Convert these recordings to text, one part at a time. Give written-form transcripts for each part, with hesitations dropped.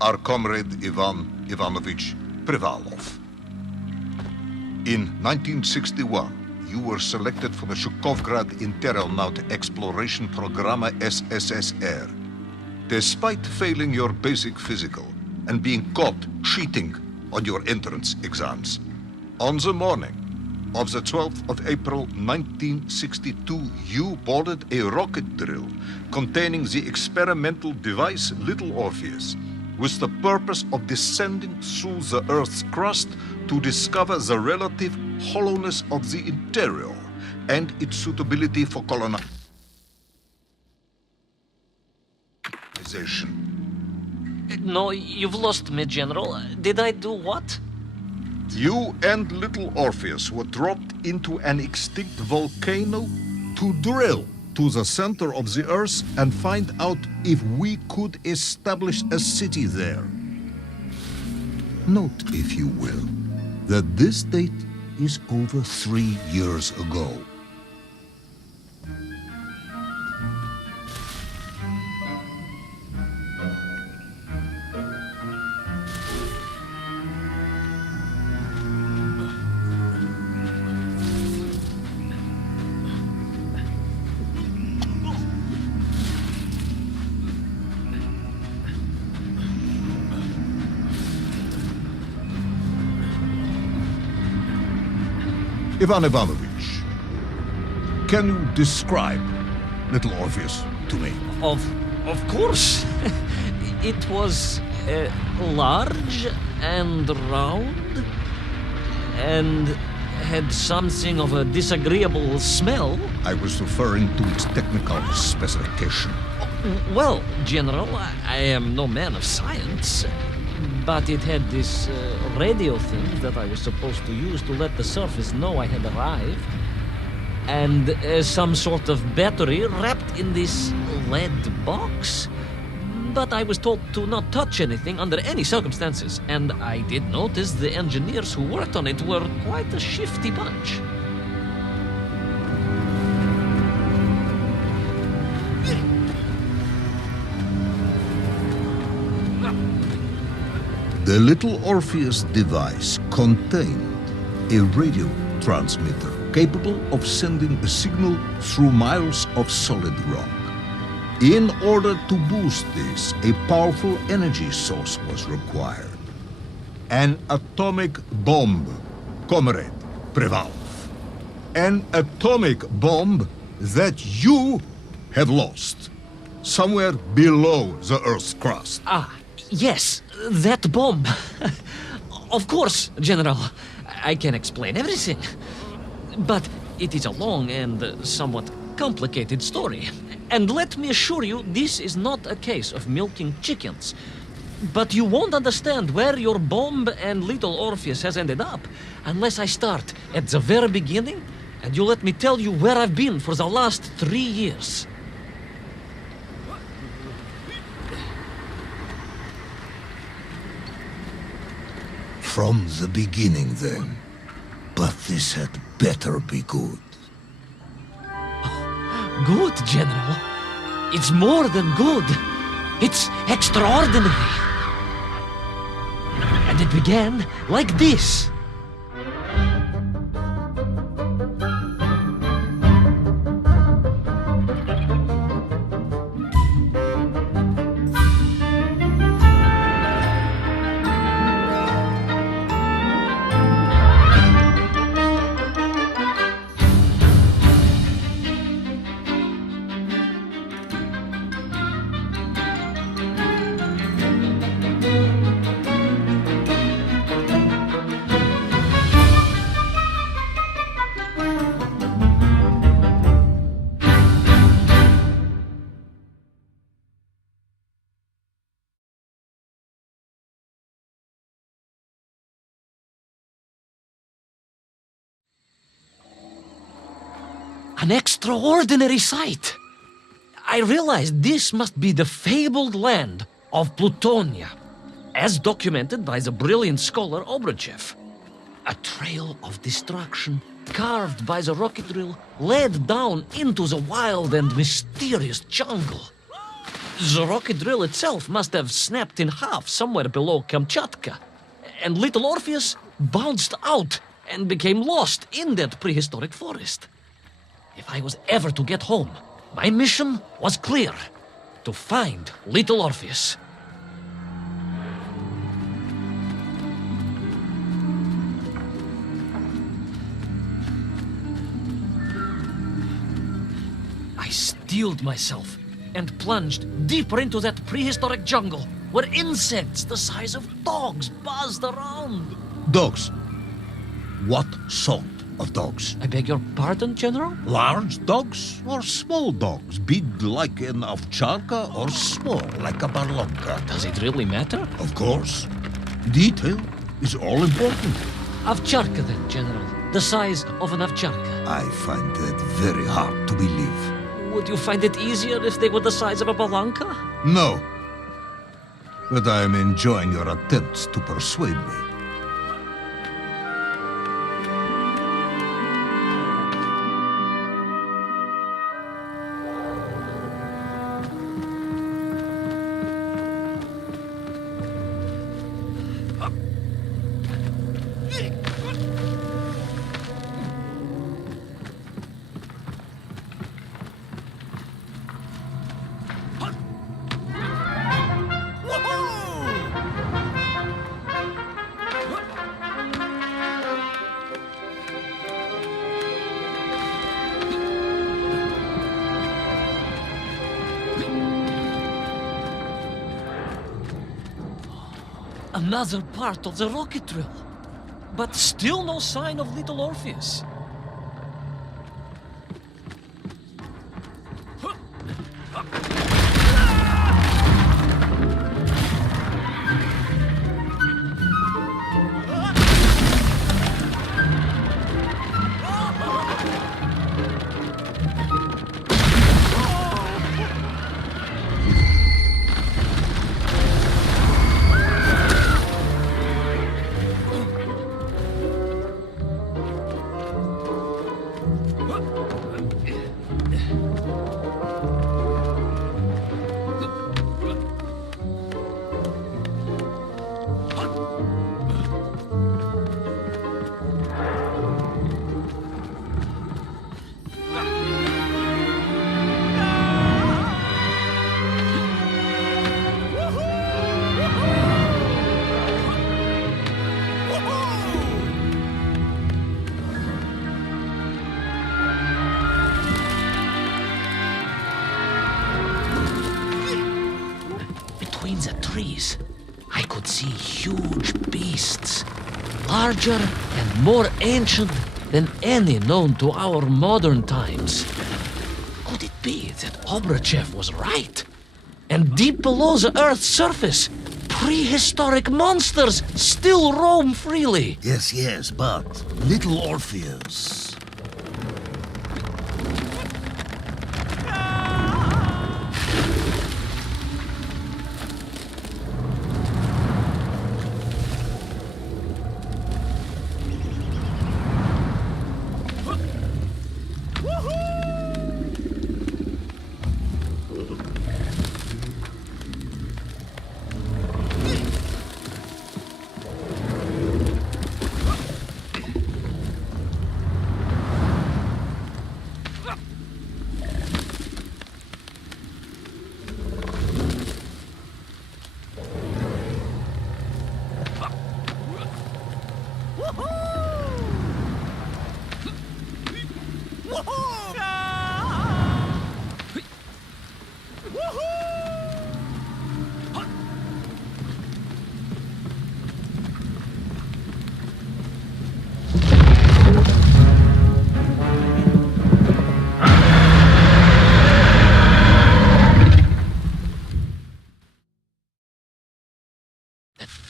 our comrade Ivan Ivanovich Privalov. In 1961, you were selected for the Shukovgrad Interonaut Exploration Programme SSSR. Despite failing your basic physical and being caught cheating on your entrance exams, on the morning of the 12th of April 1962, you boarded a rocket drill containing the experimental device Little Orpheus, with the purpose of descending through the Earth's crust to discover the relative hollowness of the interior and its suitability for colonization. No, you've lost me, General. Did I do what? You and Little Orpheus were dropped into an extinct volcano to drill to the center of the Earth and find out if we could establish a city there. Note, if you will, that this date is over 3 years ago. Ivan Ivanovich, can you describe Little Orpheus to me? Of course. It was large and round and had something of a disagreeable smell. I was referring to its technical specification. Well, General, I am no man of science, but it had this radio thing that I was supposed to use to let the surface know I had arrived, and some sort of battery wrapped in this lead box. But I was told to not touch anything under any circumstances, and I did notice the engineers who worked on it were quite a shifty bunch. The Little Orpheus device contained a radio transmitter capable of sending a signal through miles of solid rock. In order to boost this, a powerful energy source was required. An atomic bomb, Comrade Privalov. An atomic bomb that you have lost somewhere below the Earth's crust. Yes, that bomb. Of course, General. I can explain everything. But it is a long and somewhat complicated story. And let me assure you, this is not a case of milking chickens. But you won't understand where your bomb and Little Orpheus has ended up unless I start at the very beginning and you let me tell you where I've been for the last 3 years. From the beginning, then. But this had better be good. Good, General. It's more than good. It's extraordinary. And it began like this. An extraordinary sight. I realized this must be the fabled land of Plutonia, as documented by the brilliant scholar Obruchev. A trail of destruction carved by the rocket drill led down into the wild and mysterious jungle. The rocket drill itself must have snapped in half somewhere below Kamchatka, and little Orpheus bounced out and became lost in that prehistoric forest. If I was ever to get home, my mission was clear: to find little Orpheus. I steeled myself and plunged deeper into that prehistoric jungle where insects the size of dogs buzzed around. Dogs. What sort of dogs? I beg your pardon, General? Large dogs or small dogs? Big like an ovcharka or small like a barlonka? Does it really matter? Of course. Detail is all important. Ovcharka then, General. The size of an ovcharka. I find that very hard to believe. Would you find it easier if they were the size of a balanka? No. But I am enjoying your attempts to persuade me. Another part of the rocket drill. But still no sign of little Orpheus. Between the trees, I could see huge beasts, larger and more ancient than any known to our modern times. Could it be that Obruchev was right? And deep below the Earth's surface, prehistoric monsters still roam freely. Yes, but little Orpheus.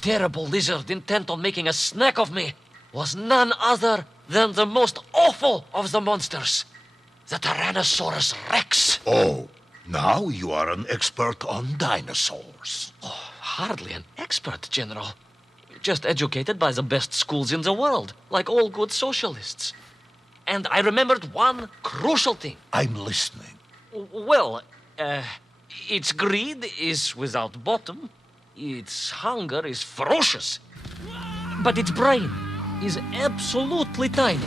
Terrible lizard intent on making a snack of me was none other than the most awful of the monsters, the Tyrannosaurus Rex. Oh, now you are an expert on dinosaurs. Oh, hardly an expert, General. Just educated by the best schools in the world, like all good socialists. And I remembered one crucial thing. I'm listening. Well, Its greed is without bottom. Its hunger is ferocious. But its brain is absolutely tiny.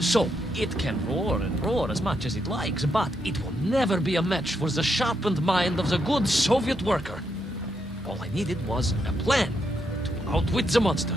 So it can roar and roar as much as it likes, but it will never be a match for the sharpened mind of the good Soviet worker. All I needed was a plan to outwit the monster.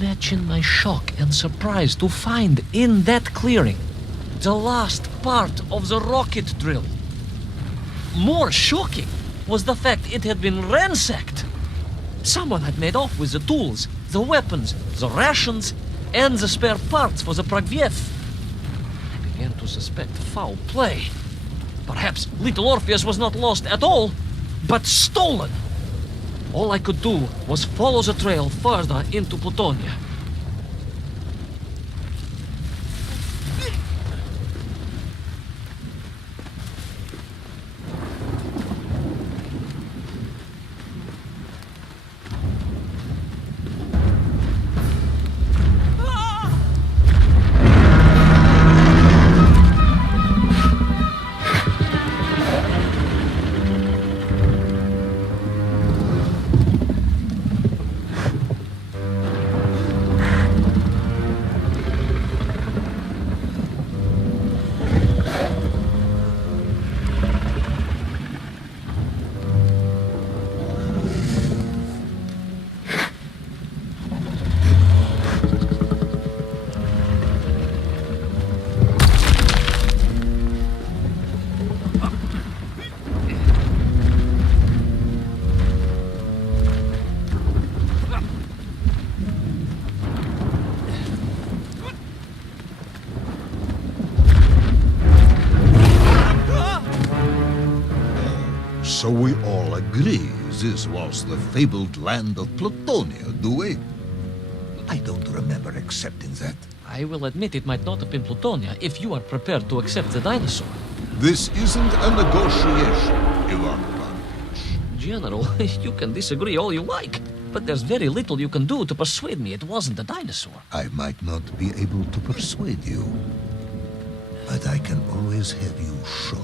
Imagine my shock and surprise to find in that clearing the last part of the rocket drill. More shocking was the fact it had been ransacked. Someone had made off with the tools, the weapons, the rations, and the spare parts for the Pragviev. I began to suspect foul play. Perhaps Little Orpheus was not lost at all, but stolen. All I could do was follow the trail further into Plutonia. So we all agree this was the fabled land of Plutonia, do we? I don't remember accepting that. I will admit it might not have been Plutonia if you are prepared to accept the dinosaur. This isn't a negotiation, Ivan Ivanovich. General, you can disagree all you like, but there's very little you can do to persuade me it wasn't a dinosaur. I might not be able to persuade you, but I can always have you shot.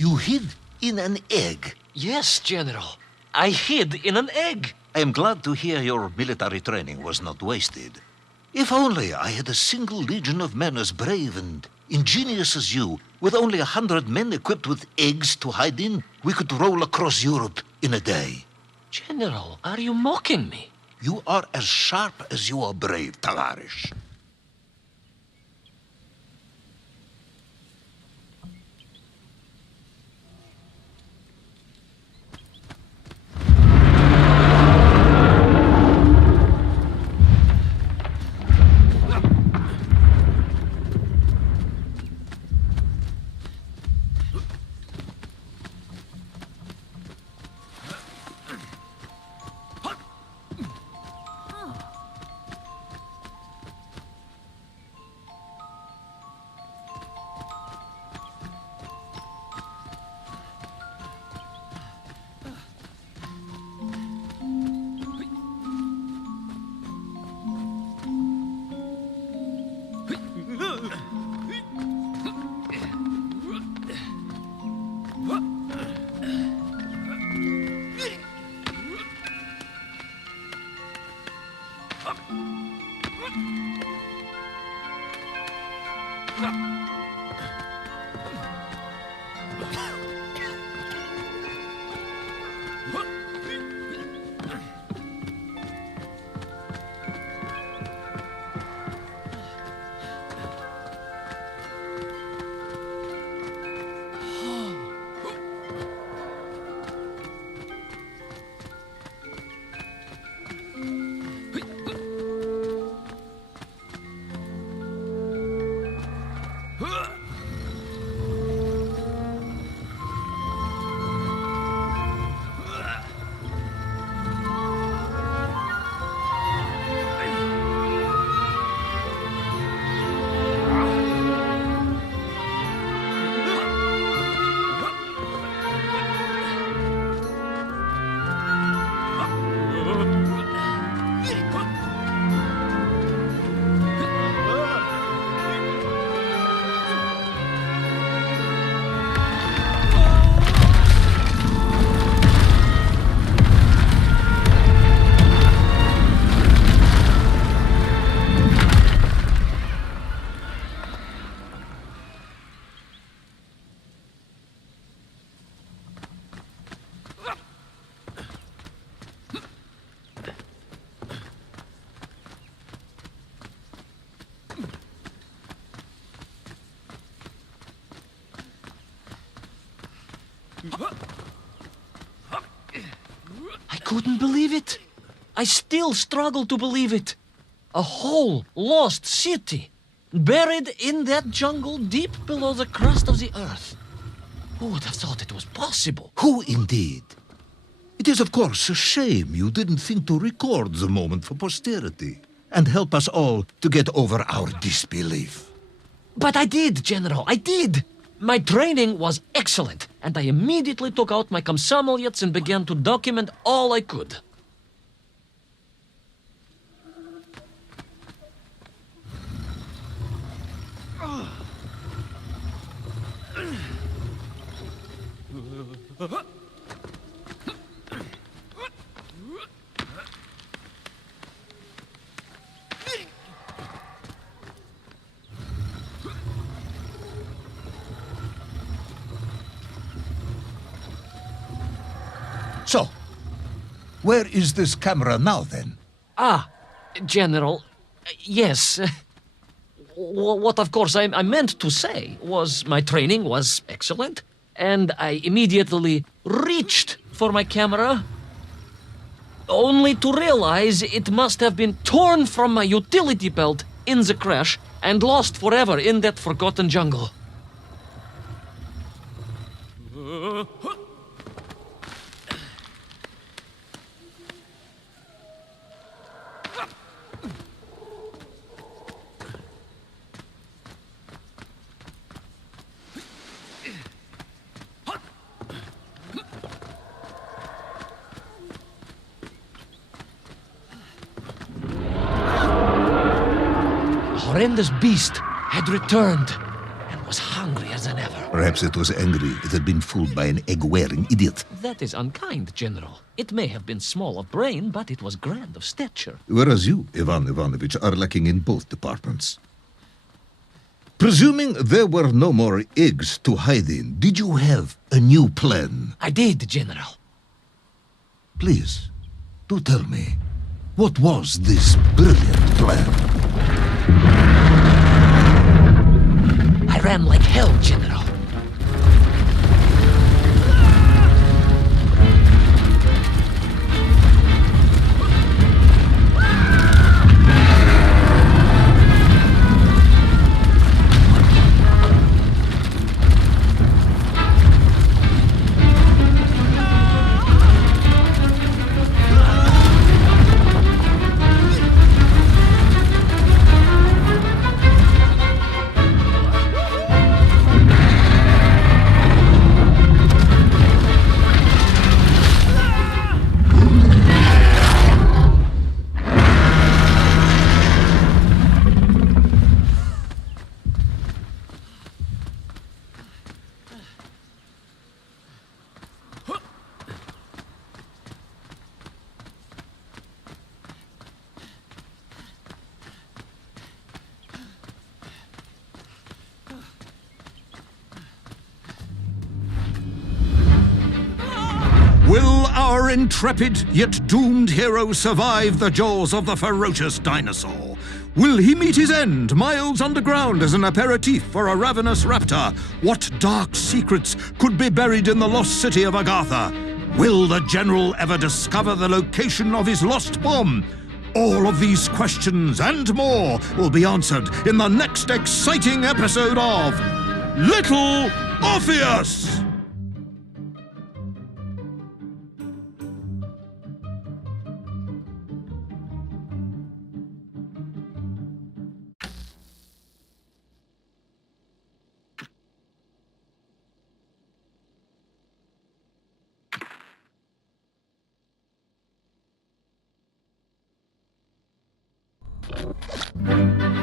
You hid in an egg. Yes, General. I hid in an egg. I am glad to hear your military training was not wasted. If only I had a single legion of men as brave and ingenious as you, with only 100 men equipped with eggs to hide in, we could roll across Europe in a day. General, are you mocking me? You are as sharp as you are brave, Tavarish. I couldn't believe it. I still struggle to believe it. A whole lost city, buried in that jungle deep below the crust of the earth. Who would have thought it was possible? Who indeed? It is, of course, a shame you didn't think to record the moment for posterity and help us all to get over our disbelief. But I did, General, I did. My training was excellent, and I immediately took out my komsomolets and began to document all I could. So, where is this camera now, then? Ah, General, yes. What, of course, I meant to say was my training was excellent, and I immediately reached for my camera, only to realize it must have been torn from my utility belt in the crash and lost forever in that forgotten jungle. Horrendous beast had returned and was hungrier than ever. Perhaps it was angry it had been fooled by an egg-wearing idiot. That is unkind, General. It may have been small of brain, but it was grand of stature. Whereas you, Ivan Ivanovich, are lacking in both departments. Presuming there were no more eggs to hide in, did you have a new plan? I did, General. Please, do tell me, what was this brilliant plan? I ran like hell, General. Will our intrepid yet doomed hero survive the jaws of the ferocious dinosaur? Will he meet his end miles underground as an aperitif for a ravenous raptor? What dark secrets could be buried in the lost city of Agatha? Will the general ever discover the location of his lost bomb? All of these questions and more will be answered in the next exciting episode of Little Orpheus!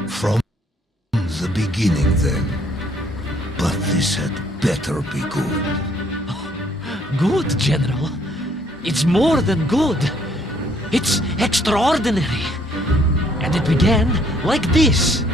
From the beginning, then. But this had better be good. Good, General. It's more than good. It's extraordinary. And it began like this.